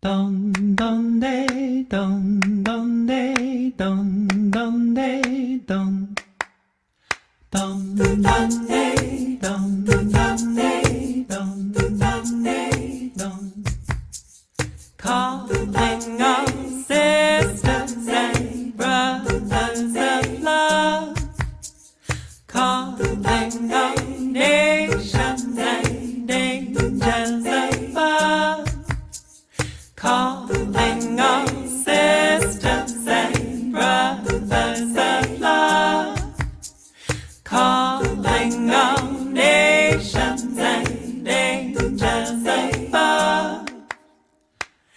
Don don de don don de don don de don don don de don don de don don de don. Calling all sisters and brothers of love, calling all nations and angels above. Calling all sisters and brothers of love, calling all nations and angels above.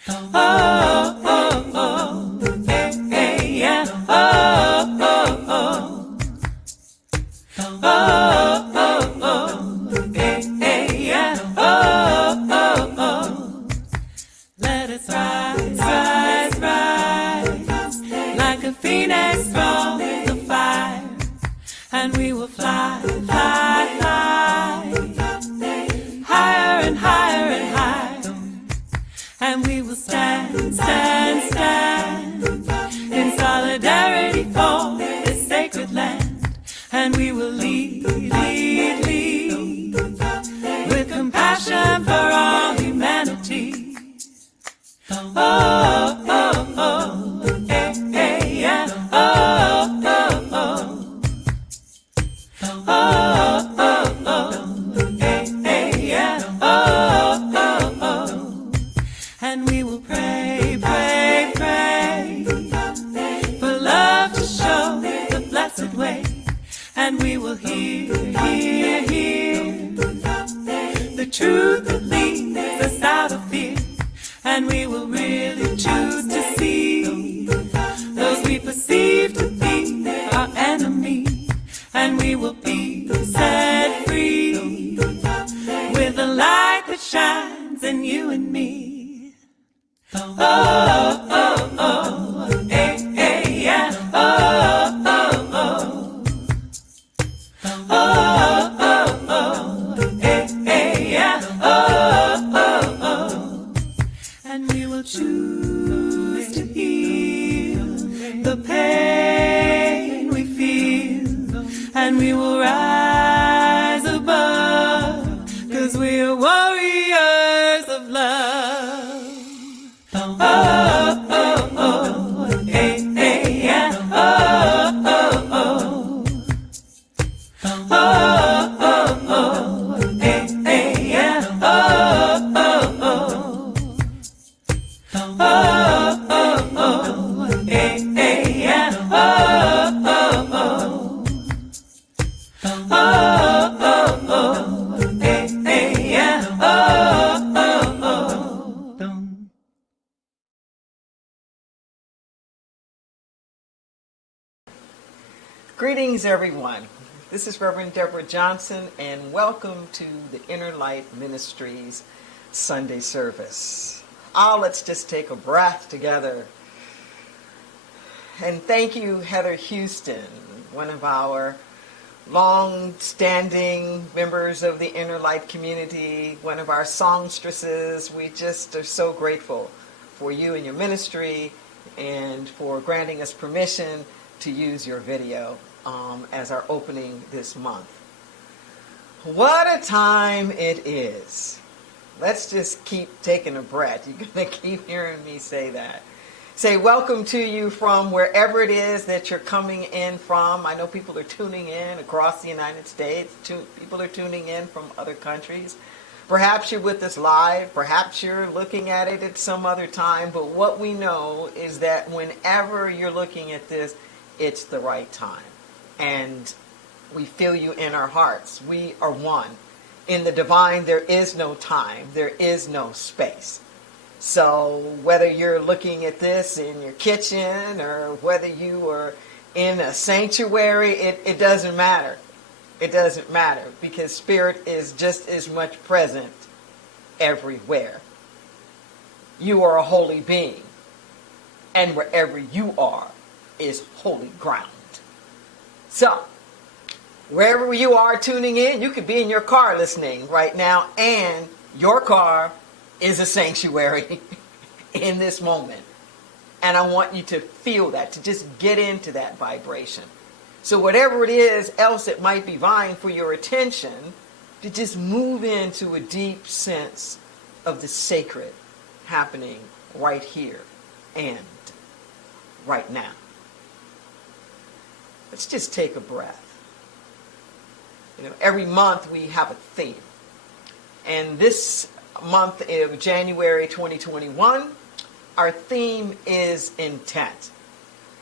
Oh, oh, oh, hey, hey, yeah. Oh, oh, oh. Oh, oh, oh, hey, hey, yeah. Oh, oh, oh. Let us rise, rise, rise, like a phoenix from the fire, and we will fly, fly, fly, higher and higher and higher, and we will stand, stand, stand, in solidarity for this sacred land, and we will lead, lead, lead, with compassion for all humanity. Oh, oh, oh, hey, hey, yeah. Oh, oh, oh. Oh, oh, oh, hey, hey, yeah. Oh, oh, oh. And we will pray, pray, pray, for love to show the blessed way. And we will hear, hear, hear, the truth that leads us out of fear. And we will really choose to see those we perceive to be our enemy. And we will be set free with the light that shines in you and me. Oh, oh, oh, hey, hey, yeah. Oh, oh, oh. Oh, oh, oh, hey, hey, yeah. Oh, oh, oh. And we will choose to heal the pain we feel, and we will rise above, 'cause we are warriors of love. Oh, oh, oh, hey, hey, yeah. Oh, oh, oh. Oh, oh, oh, hey, hey, yeah. Oh, oh, oh. Oh, oh, oh, hey, hey, yeah. Oh, oh, oh. Oh, oh, oh, hey, hey, yeah. Oh, oh, oh. Greetings, everyone. This is Reverend Deborah Johnson, and welcome to the Light Ministries Sunday service. Let's just take a breath together. And thank you, Heather Houston, one of our long-standing members of the Inner Light community, one of our songstresses. We just are so grateful for you and your ministry and for granting us permission to use your video as our opening this month. What a time it is. Let's just keep taking a breath. You're going to keep hearing me say that. Say welcome to you from wherever it is that you're coming in from. I know people are tuning in across the United States. People are tuning in from other countries. Perhaps you're with us live. Perhaps you're looking at it at some other time. But what we know is that whenever you're looking at this, it's the right time. And we feel you in our hearts. We are one. In the divine, there is no time. There is no space. So whether you're looking at this in your kitchen or whether you are in a sanctuary, it doesn't matter. It doesn't matter, because Spirit is just as much present everywhere. You are a holy being, and wherever you are is holy ground. So, wherever you are tuning in, you could be in your car listening right now, and your car is a sanctuary. in this moment. And I want you to feel that, to just get into that vibration. So whatever it is else that might be vying for your attention, to just move into a deep sense of the sacred happening right here and right now. Let's just take a breath. Every month we have a theme. And this month of January 2021, our theme is intent.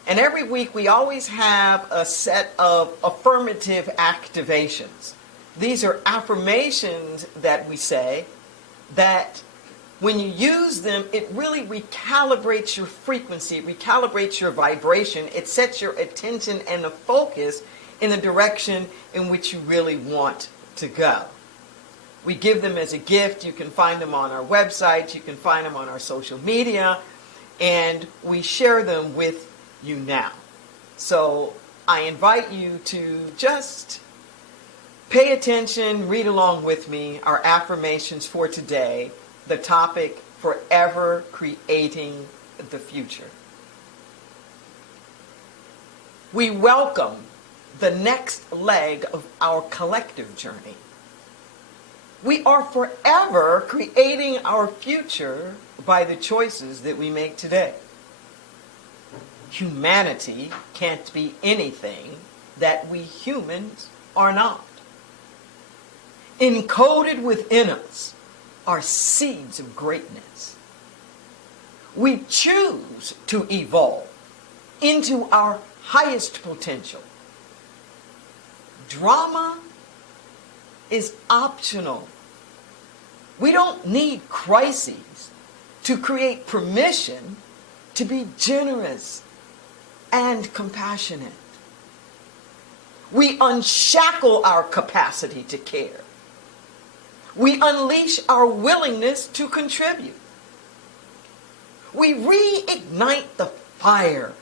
And every week we always have a set of affirmative activations. These are affirmations that we say that when you use them, it really recalibrates your frequency, it recalibrates your vibration, it sets your attention and the focus in the direction in which you really want to go. We give them as a gift. You can find them on our website, you can find them on our social media, and we share them with you now. So I invite you to just pay attention, read along with me, our affirmations for today, the topic, forever creating the future. We welcome the next leg of our collective journey. We are forever creating our future by the choices that we make today. Humanity can't be anything that we humans are not. Encoded within us are seeds of greatness. We choose to evolve into our highest potential. Drama is optional. We don't need crises to create permission to be generous and compassionate. We unshackle our capacity to care. We unleash our willingness to contribute. We reignite the fire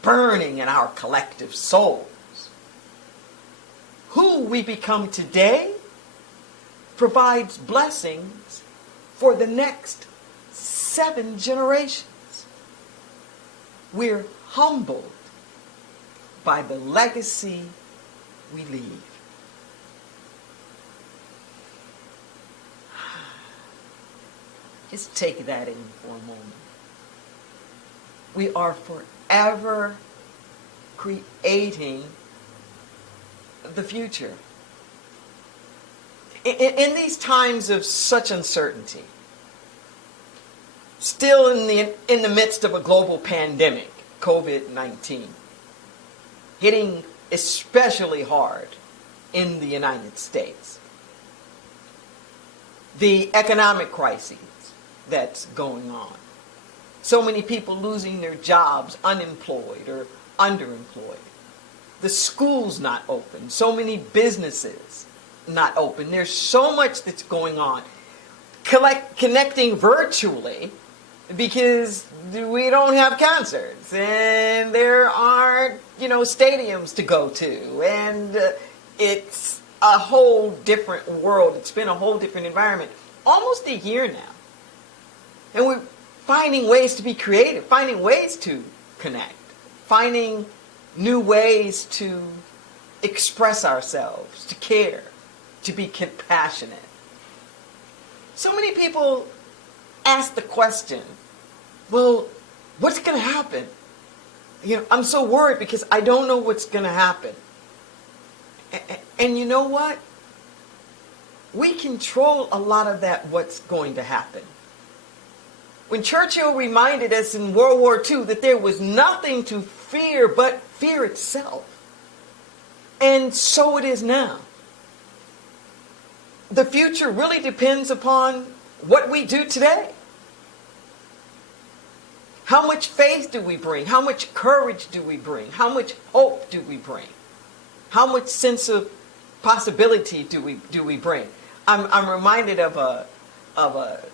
burning in our collective souls. Who we become today provides blessings for the next 7 generations. We're humbled by the legacy we leave. Just take that in for a moment. We are forever creating the future. In these times of such uncertainty, still in the midst of a global pandemic, COVID-19, hitting especially hard in the United States, the economic crises that's going on, so many people losing their jobs, unemployed or underemployed, the schools not open, so many businesses not open. There's so much that's going on. Connecting virtually because we don't have concerts and there aren't, stadiums to go to, and it's a whole different world. It's been a whole different environment. Almost a year now. And we're finding ways to be creative, finding ways to connect, finding new ways to express ourselves, to care, to be compassionate. So many people ask the question, well, what's going to happen? I'm so worried because I don't know what's going to happen. And you know what? We control a lot of that, what's going to happen. When Churchill reminded us in World War II that there was nothing to fear but fear itself. And so it is now. The future really depends upon what we do today. How much faith do we bring? How much courage do we bring? How much hope do we bring? How much sense of possibility do we bring? I'm reminded of a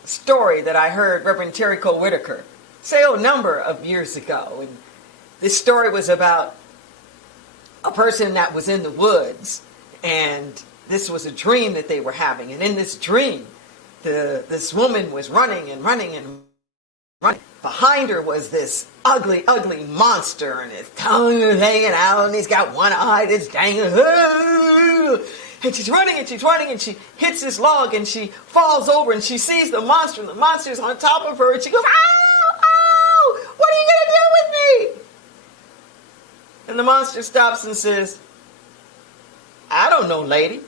story that I heard Reverend Terry Cole Whitaker say a number of years ago. And this story was about a person that was in the woods, and this was a dream that they were having. And in this dream, this woman was running and running and running. behind her was this ugly, ugly monster, and his tongue is hanging out, and he's got one eye that's dangling. And she's running, and she hits this log, and she falls over, and she sees the monster, and the monster's on top of her, and she goes, "Ow! Ow! What are you going to do with me?" And the monster stops and says, "I don't know, lady.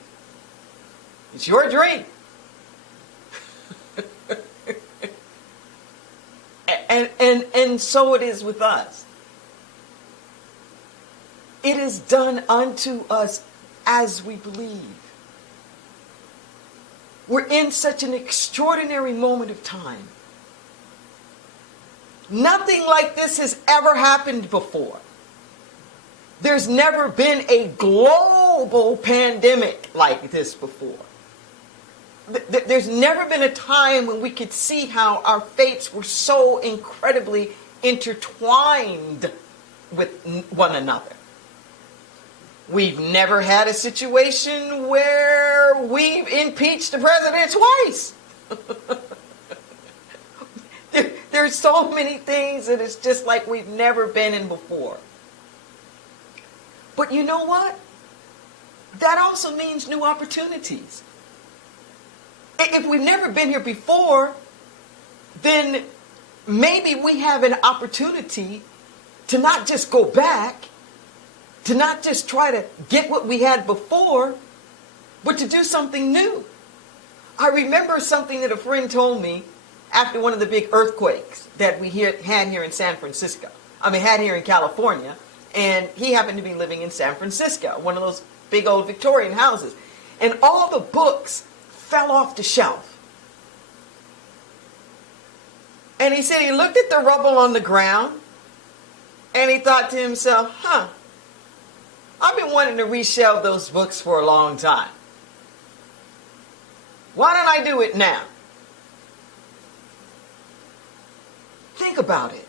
It's your dream." And so it is with us. It is done unto us as we believe. We're in such an extraordinary moment of time. Nothing like this has ever happened before. There's never been a global pandemic like this before. There's never been a time when we could see how our fates were so incredibly intertwined with one another. We've never had a situation where we've impeached the president twice. There's so many things that it's just like we've never been in before. But you know what? That also means new opportunities. If we've never been here before, then maybe we have an opportunity to not just go back, to not just try to get what we had before, but to do something new. I remember something that a friend told me after one of the big earthquakes that we had here in San Francisco. Had here in California, and he happened to be living in San Francisco, one of those big old Victorian houses. And all the books fell off the shelf. And he said he looked at the rubble on the ground and he thought to himself, I've been wanting to reshelve those books for a long time. Why don't I do it now? Think about it.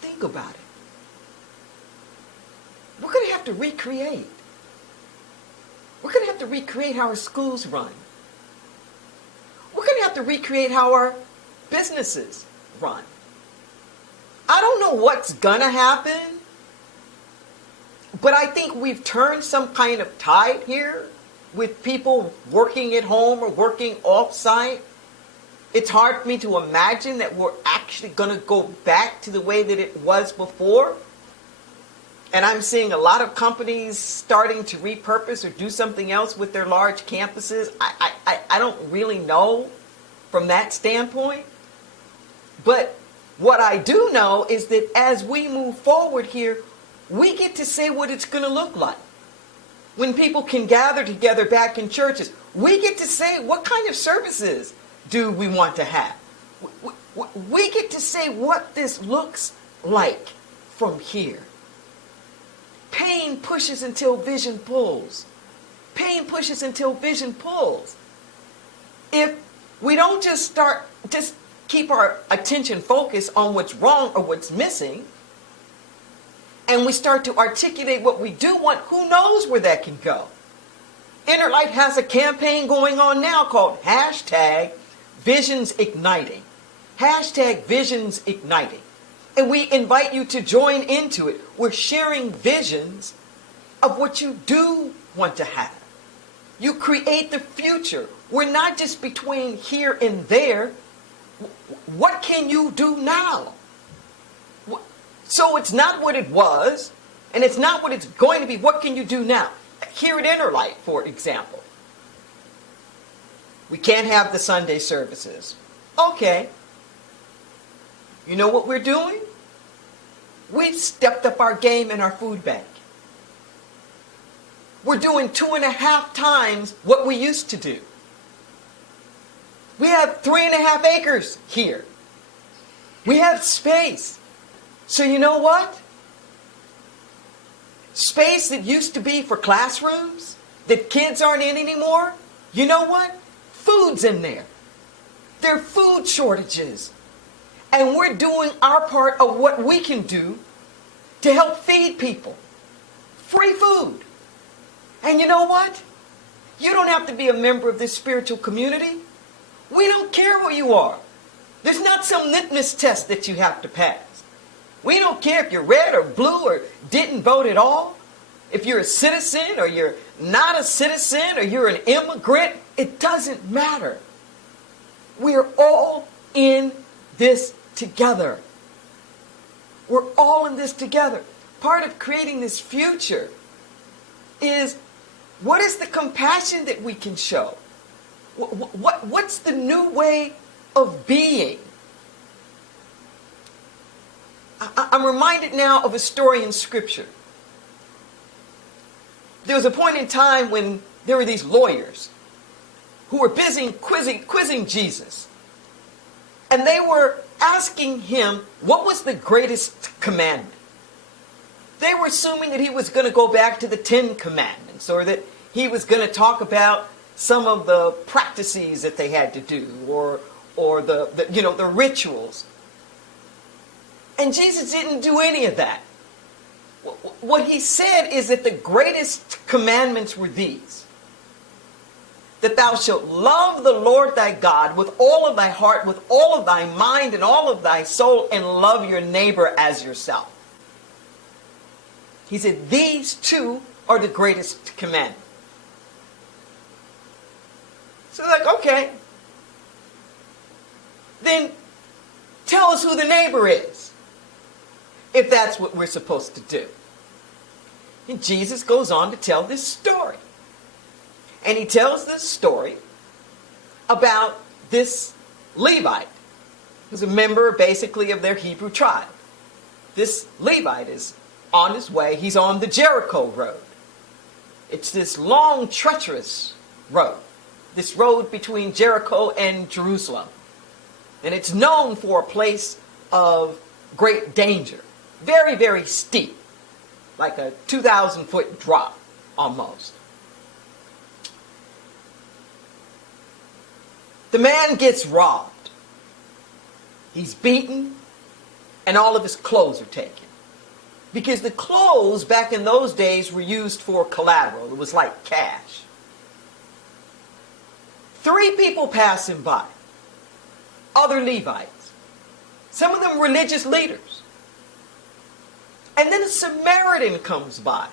Think about it. We're going to have to recreate. We're going to have to recreate how our schools run. We're going to have to recreate how our businesses run. I don't know what's going to happen, but I think we've turned some kind of tide here with people working at home or working off-site. It's hard for me to imagine that we're actually going to go back to the way that it was before. And I'm seeing a lot of companies starting to repurpose or do something else with their large campuses. I don't really know from that standpoint. But what I do know is that as we move forward here, we get to say what it's going to look like. When people can gather together back in churches, we get to say what kind of services do we want to have. We get to say what this looks like from here. Pain pushes until vision pulls. Pain pushes until vision pulls. If we don't just keep our attention focused on what's wrong or what's missing, and we start to articulate what we do want, who knows where that can go? Inner Light has a campaign going on now called #Visions Igniting. #Visions Igniting. And we invite you to join into it. We're sharing visions of what you do want to have. You create the future. We're not just between here and there. What can you do now? So it's not what it was, and it's not what it's going to be. What can you do now? Here at Inner Light, for example. We can't have the Sunday services. Okay. You know what we're doing? We've stepped up our game in our food bank. We're doing 2.5 times what we used to do. We have 3.5 acres here. We have space. So you know what? Space that used to be for classrooms, that kids aren't in anymore, you know what? Food's in there. There are food shortages. And we're doing our part of what we can do to help feed people. Free food. And you know what? You don't have to be a member of this spiritual community. We don't care where you are. There's not some litmus test that you have to pass. We don't care if you're red or blue or didn't vote at all. If you're a citizen or you're not a citizen or you're an immigrant, it doesn't matter. We're all in this together. We're all in this together. Part of creating this future is, what is the compassion that we can show? What's the new way of being? I'm reminded now of a story in Scripture. There was a point in time when there were these lawyers who were busy quizzing Jesus. And they were asking him, what was the greatest commandment? They were assuming that he was going to go back to the 10 Commandments, or that he was going to talk about some of the practices that they had to do, or the rituals. And Jesus didn't do any of that. What he said is that the greatest commandments were these: that thou shalt love the Lord thy God with all of thy heart, with all of thy mind, and all of thy soul, and love your neighbor as yourself. He said these two are the greatest commandments. So like, okay, then tell us who the neighbor is, if that's what we're supposed to do. And Jesus goes on to tell this story. And he tells this story about this Levite, who's a member basically of their Hebrew tribe. This Levite is on his way. He's on the Jericho road. It's this long, treacherous road. This road between Jericho and Jerusalem. And it's known for a place of great danger. Very, very steep. Like a 2,000-foot drop, almost. The man gets robbed. He's beaten, and all of his clothes are taken. Because the clothes back in those days were used for collateral. It was like cash. 3 people pass him by. Other Levites. Some of them religious leaders. And then a Samaritan comes by.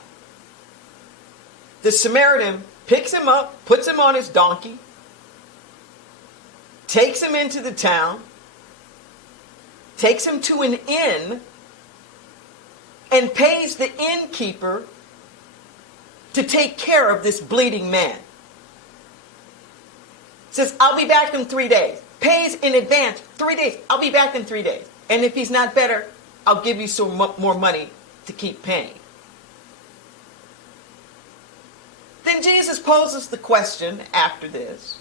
The Samaritan picks him up, puts him on his donkey, takes him into the town, takes him to an inn, and pays the innkeeper to take care of this bleeding man. Says, I'll be back in 3 days. Pays in advance, 3 days. I'll be back in 3 days. And if he's not better, I'll give you some more money to keep paying. Then Jesus poses the question after this: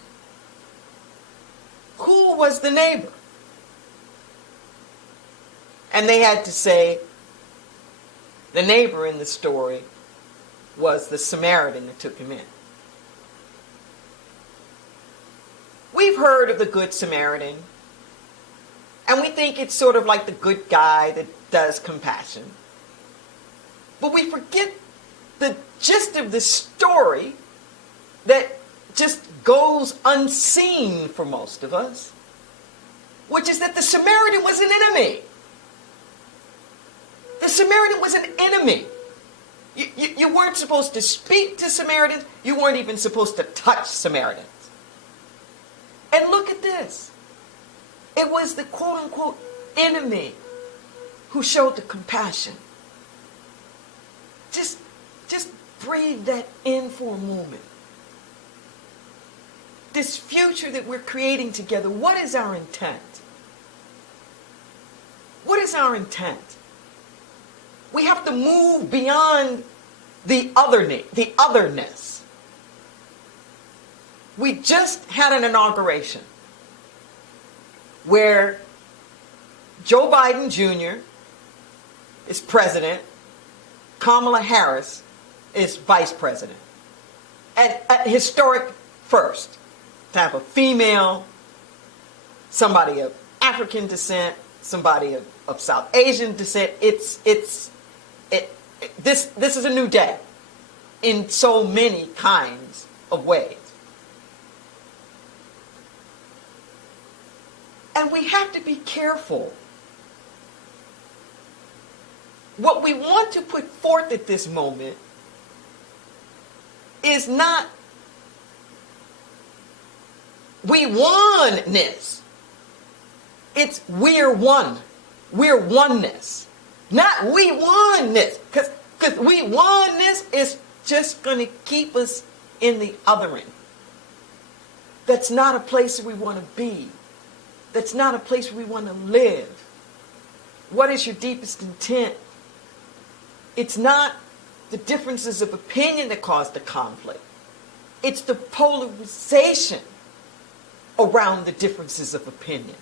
who was the neighbor? And they had to say the neighbor in the story was the Samaritan that took him in. We've heard of the Good Samaritan, and we think it's sort of like the good guy that does compassion. But we forget the gist of the story that just goes unseen for most of us, which is that the Samaritan was an enemy. The Samaritan was an enemy. You weren't supposed to speak to Samaritans. You weren't even supposed to touch Samaritans. And look at this. It was the quote-unquote enemy who showed the compassion. Just breathe that in for a moment. This future that we're creating together, what is our intent? What is our intent? We have to move beyond the otherness. We just had an inauguration where Joe Biden Jr. is president, Kamala Harris is vice president. And a historic first to have a female, somebody of African descent, somebody of South Asian descent. This is a new day in so many kinds of ways. And we have to be careful. What we want to put forth at this moment is not we oneness. It's we're one. We're oneness. Not we oneness. Because we oneness is just going to keep us in the othering. That's not a place we want to be. That's not a place we want to live. What is your deepest intent? It's not the differences of opinion that cause the conflict. It's the polarization around the differences of opinion.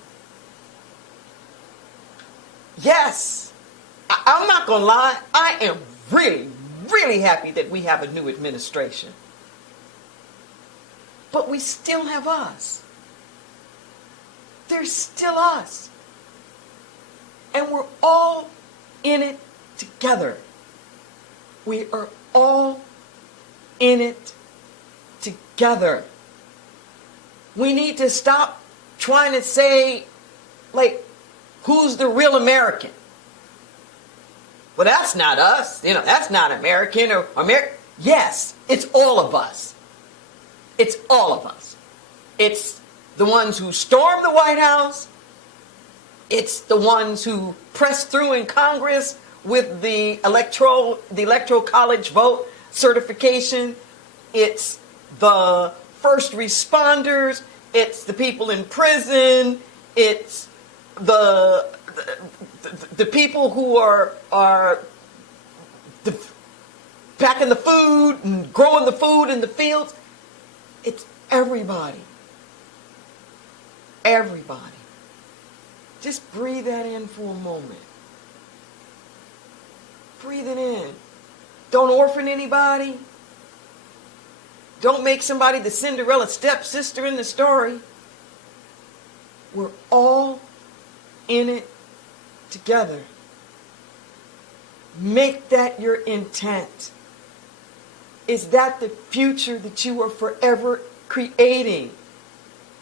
Yes, I'm not going to lie. I am really, really happy that we have a new administration. But we still have us. There's still us. And we're all in it together. We are all in it together. We need to stop trying to say, like, who's the real American? Well, that's not us. You know, that's not American or American. Yes, it's all of us. It's all of us. It's the ones who stormed the White House. It's the ones who pressed through in Congress with the electoral college vote certification. It's the first responders. It's the people in prison. It's the people who are packing the food and growing the food in the fields. It's everybody. Everybody. Just breathe that in for a moment. Breathe it in. Don't orphan anybody. Don't make somebody the Cinderella stepsister in the story. We're all in it together. Make that your intent. Is that the future that you are forever creating?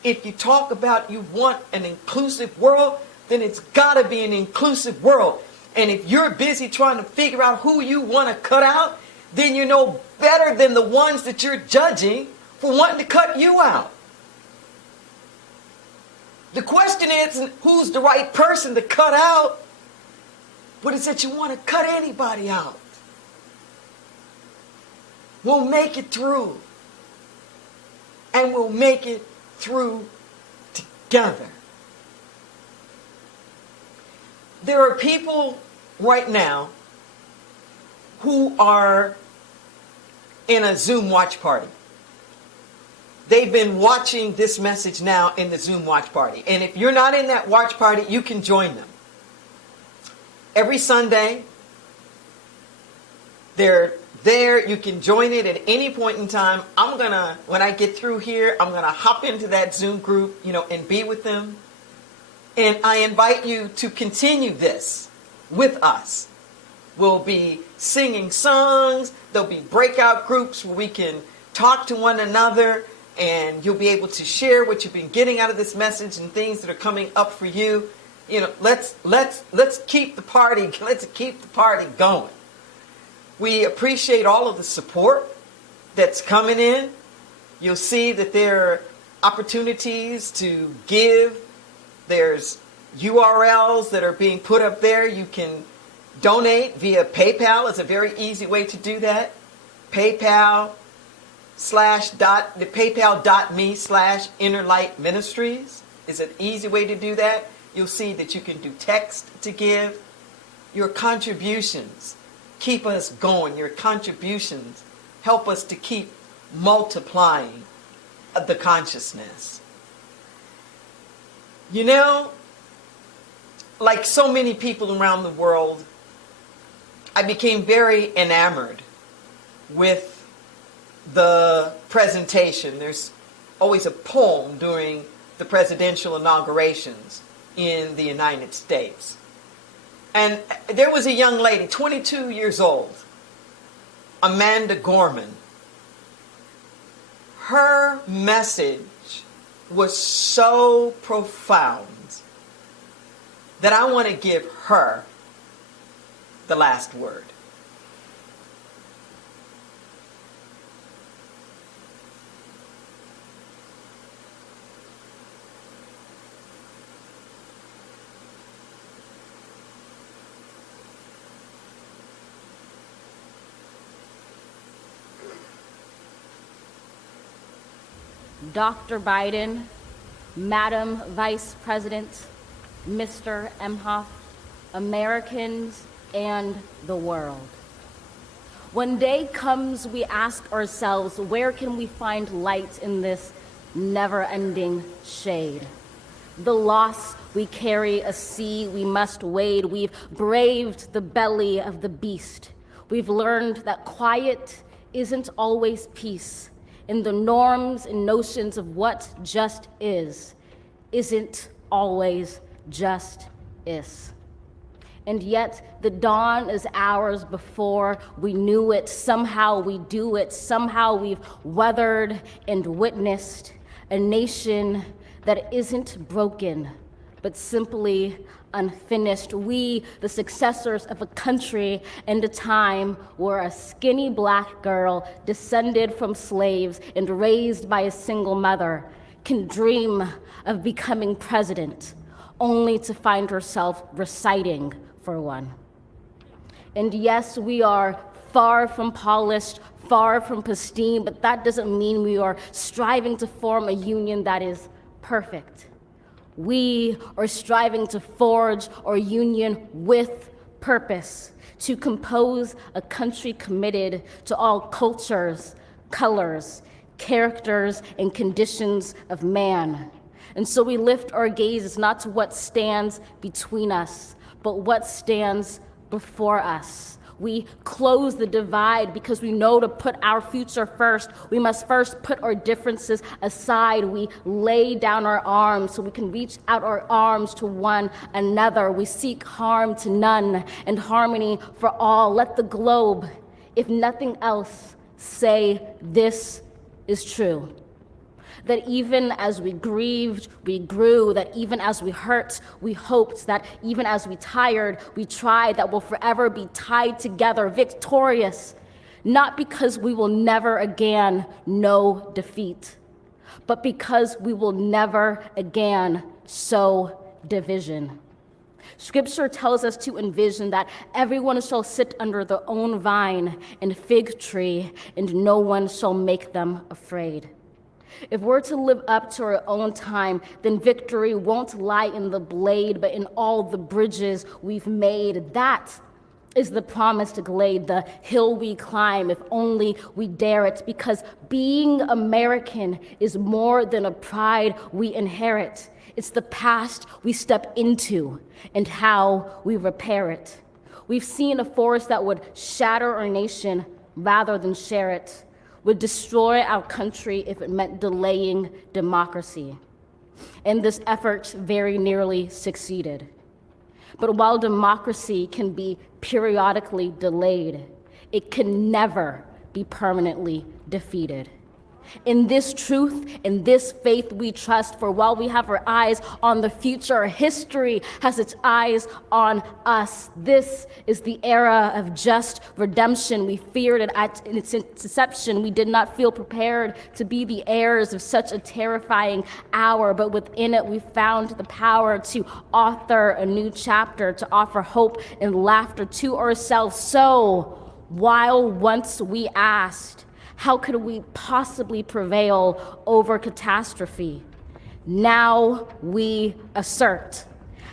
If you talk about you want an inclusive world, then it's got to be an inclusive world. And if you're busy trying to figure out who you want to cut out, then you know better than the ones that you're judging for wanting to cut you out. The question isn't who's the right person to cut out, but it's that you want to cut anybody out. We'll make it through. And we'll make it through together. There are people right now who are in a Zoom watch party. They've been watching this message now in the Zoom watch party. And if you're not in that watch party, you can join them. Every Sunday, they're there. You can join it at any point in time. When I get through here, I'm going to hop into that Zoom group, and be with them. And I invite you to continue this with us. We'll be singing songs. There'll be breakout groups where we can talk to one another, and you'll be able to share what you've been getting out of this message and things that are coming up for you. Let's keep the party. Let's keep the party going. We appreciate all of the support that's coming in. You'll see that there are opportunities to give. There's URLs that are being put up there. You can donate via PayPal. It's a very easy way to do that. PayPal.me/Inner Ministries is an easy way to do that. You'll see that you can do text to give. Your contributions keep us going. Your contributions help us to keep multiplying the consciousness. Like so many people around the world, I became very enamored with the presentation. There's always a poem during the presidential inaugurations in the United States. And there was a young lady, 22 years old, Amanda Gorman. Her message was so profound that I want to give her the last word. Dr. Biden, Madam Vice President, Mr. Emhoff, Americans, and the world. When day comes, we ask ourselves, where can we find light in this never-ending shade? The loss we carry, a sea we must wade. We've braved the belly of the beast. We've learned that quiet isn't always peace. In the norms and notions of what just isn't always just is. And yet the dawn is hours before we knew it. Somehow we do it. Somehow we've weathered and witnessed a nation that isn't broken, but simply unfinished. We, the successors of a country and a time where a skinny black girl descended from slaves and raised by a single mother can dream of becoming president, only to find herself reciting for one. And yes, we are far from polished, far from pristine, but that doesn't mean we are striving to form a union that is perfect. We are striving to forge our union with purpose, to compose a country committed to all cultures, colors, characters, and conditions of man. And so we lift our gazes not to what stands between us, but what stands before us. We close the divide because we know to put our future first, we must first put our differences aside. We lay down our arms so we can reach out our arms to one another. We seek harm to none and harmony for all. Let the globe, if nothing else, say this is true. That even as we grieved, we grew, that even as we hurt, we hoped, that even as we tired, we tried, that we'll forever be tied together, victorious, not because we will never again know defeat, but because we will never again sow division. Scripture tells us to envision that everyone shall sit under their own vine and fig tree, and no one shall make them afraid. If we're to live up to our own time, then victory won't lie in the blade, but in all the bridges we've made. That is the promised glade, the hill we climb, if only we dare it, because being American is more than a pride we inherit. It's the past we step into and how we repair it. We've seen a force that would shatter our nation rather than share it, would destroy our country if it meant delaying democracy. And this effort very nearly succeeded. But while democracy can be periodically delayed, it can never be permanently defeated. In this truth, in this faith we trust, for while we have our eyes on the future, history has its eyes on us. This is the era of just redemption. We feared it in its inception. We did not feel prepared to be the heirs of such a terrifying hour, but within it we found the power to author a new chapter, to offer hope and laughter to ourselves. So, while once we asked, how could we possibly prevail over catastrophe? Now we assert,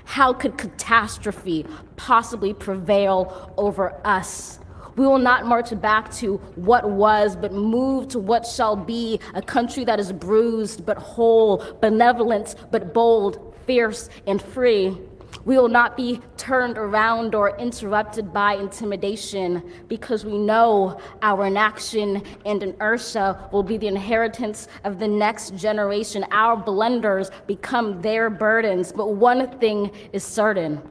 how could catastrophe possibly prevail over us? We will not march back to what was, but move to what shall be, a country that is bruised but whole, benevolent but bold, fierce and free. We will not be turned around or interrupted by intimidation, because we know our inaction and inertia will be the inheritance of the next generation. Our blunders become their burdens. But one thing is certain: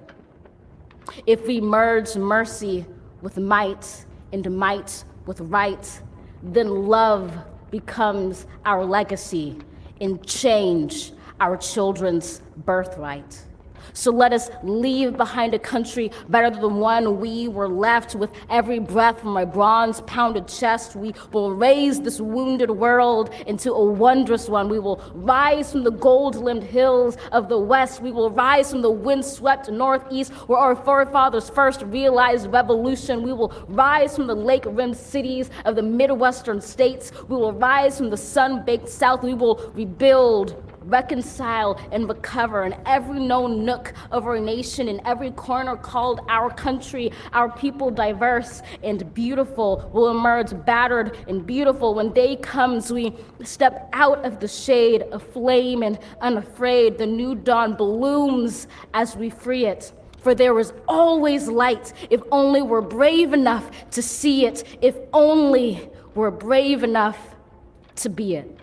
if we merge mercy with might and might with right, then love becomes our legacy. and change our children's birthright. So let us leave behind a country better than the one we were left. With every breath from my bronze-pounded chest, we will raise this wounded world into a wondrous one. We will rise from the gold-limbed hills of the west. We will rise from the wind-swept northeast, where our forefathers first realized revolution. We will rise from the lake-rimmed cities of the Midwestern states. We will rise from the sun-baked south. We will rebuild, reconcile, and recover in every known nook of our nation, in every corner called our country. Our people, diverse and beautiful, will emerge battered and beautiful. When day comes, we step out of the shade, aflame and unafraid. The new dawn blooms as we free it. For there is always light, if only we're brave enough to see it, if only we're brave enough to be it.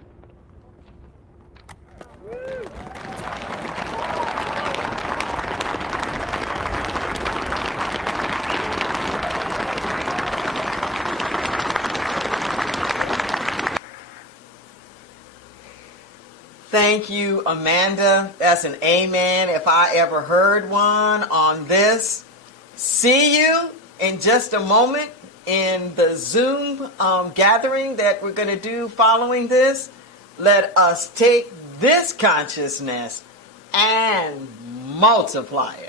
Thank you, Amanda. That's an amen if I ever heard one on this. See you in just a moment in the Zoom gathering that we're going to do following this. Let us take this consciousness and multiply it.